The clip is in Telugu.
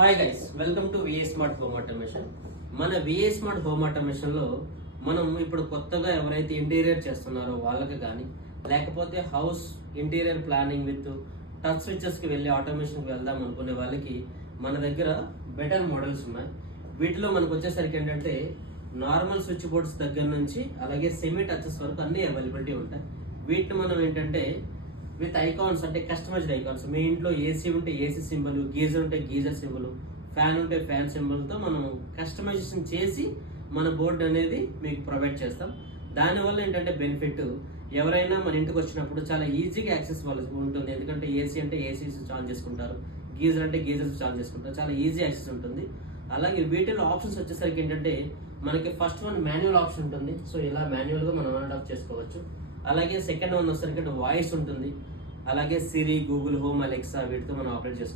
Hi guys, welcome to VA smart home automation. మన విఏ స్మార్ట్ హోమ్ ఆటోమేషన్లో మనం ఇప్పుడు కొత్తగా ఎవరైతే ఇంటీరియర్ చేస్తున్నారో వాళ్ళకి కానీ, లేకపోతే house interior planning with touch స్విచెస్కి వెళ్ళి ఆటోమేషన్కి వెళ్దాం అనుకునే వాళ్ళకి మన దగ్గర బెటర్ మోడల్స్ ఉన్నాయి. వీటిలో మనకు వచ్చేసరికి ఏంటంటే నార్మల్ స్విచ్ బోర్డ్స్ దగ్గర నుంచి అలాగే సెమీ టచెస్ వరకు అన్ని అవైలబిలిటీ ఉంటాయి. వీటిని మనం ఏంటంటే విత్ ఐకాన్స్ అంటే కస్టమైజ్డ్ ఐకాన్స్, మీ ఇంట్లో ఏసీ ఉంటే ఏసీ సింబల్, గీజర్ ఉంటే గీజర్ సింబల్, ఫ్యాన్ ఉంటే ఫ్యాన్ సింబల్తో మనం కస్టమైజేషన్ చేసి మన బోర్డు అనేది మీకు ప్రొవైడ్ చేస్తాం. దానివల్ల ఏంటంటే బెనిఫిట్, ఎవరైనా మన ఇంటికి వచ్చినప్పుడు చాలా ఈజీగా యాక్సెస్ వాళ్ళకి ఉంటుంది. ఎందుకంటే ఏసీ అంటే ఏసీ స్విచ్ ఆన్ చేసుకుంటారు, గీజర్ అంటే గీజర్ స్విచ్ ఆన్ చేసుకుంటారు, చాలా ఈజీ యాక్సెస్ ఉంటుంది. అలాగే వీటిలో ఆప్షన్స్ వచ్చేసరికి ఏంటంటే మనకి ఫస్ట్ వన్ మాన్యువల్ ఆప్షన్ ఉంటుంది. సో ఇలా మాన్యువల్గా మనం ఆన్ అండ్ ఆఫ్ చేసుకోవచ్చు. అలాగే సెకండ్ వన్ వచ్చేసరికి వాయిస్ ఉంటుంది. అలాగే సిరి, గూగుల్ హోమ్, అలెక్సా వీటితో మనం ఆపరేట్ చేసుకోవచ్చు.